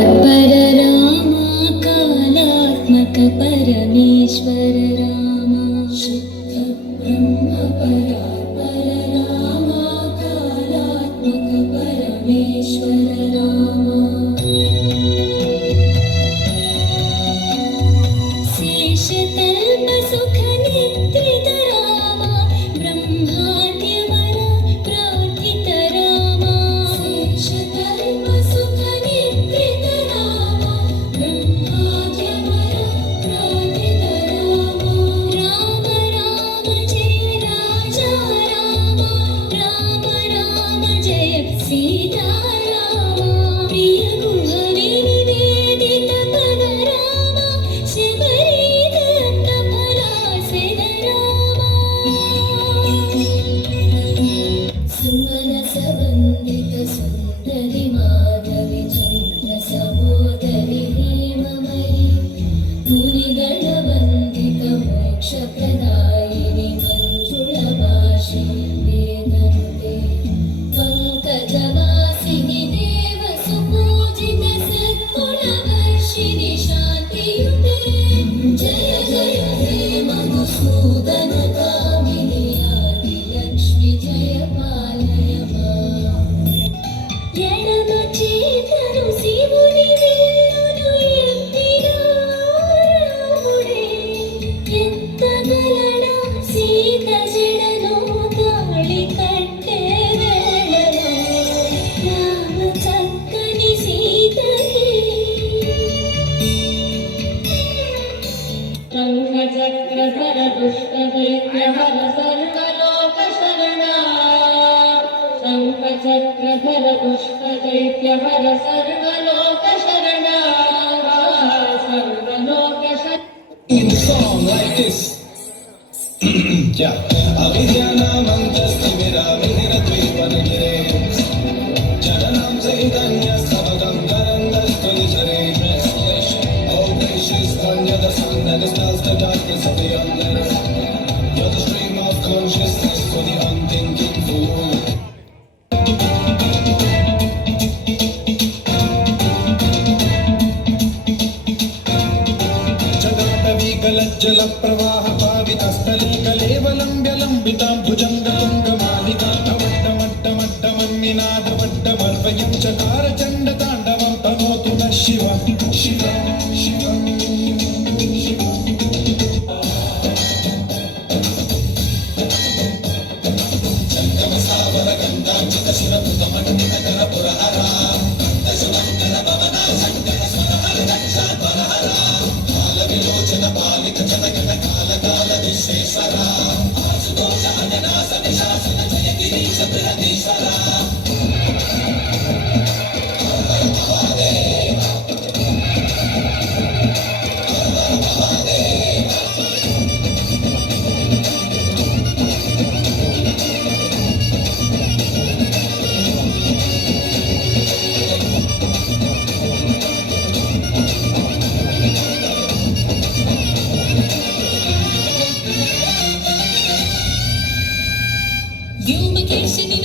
पर राम कालात्मक परमेश्वर राम शुद्ध ब्रह्म परात्पर राम कालात्मक परमेश्वर राम शेषतल्प सुख निद्रित राम ब्रह्माद्यमर प्रार्थित राम शेषतल्प सुख निद्रित राम ब्रह्माद्यमर प्रार्थित राम राम राम जय राजा राम राम राम जय सीता राम प्रिय गुहरि निवेदित पद राम शबरी दत्त फलासेन राम सुमनस वन्दित सुन्दरि माधवी चन्द्र सहोदरि हेममयि मुनिगण वन्दित मोक्षप्रदायिनि मञ्जुळभाषिणि वेदन्ते पङ्कजवासिनि देव सुपूजित सद्गुणवर्षिणि शान्तियुते जय जय हे मधुसूदन कामिनि आदिलक्ष्मि जय पालय माम् ఎడమ చేతను శివుని విల్లును ఎత్తిన రాముడే ఎత్తగలడా సీత జడను తాళి కట్టే వేళలో రామ చక్కని సీతకి శంఖచక్రధర దుష్టదైత్యహర సర్వలోక శరణా शङ्खचक्रधर दुष्टदैत्यहर सर्वलोक शरणा सर्वलोक शरणा song like this. Yeah. अभिज्ञानामन्तस्तिमिरामिहिरद्विपनगिरे जननां चैतन्यस्तवगङ्गरङ्गस्तुतिसरे Oh gracious Kanya, the sun that dispels the darkness of the youngest. You're the stream of consciousness for the unthinking fool. जल प्रवाह पावितस्थले कलेवलम्ब्य लम्बितां भुजङ्गतुङ्गमालिकां वड्डमड्डमड्डमन्निनादवड्डमर्वयं चकार चण्डताण्डवं तनोतु नः शिव शिव शिव व्योमकेशिनि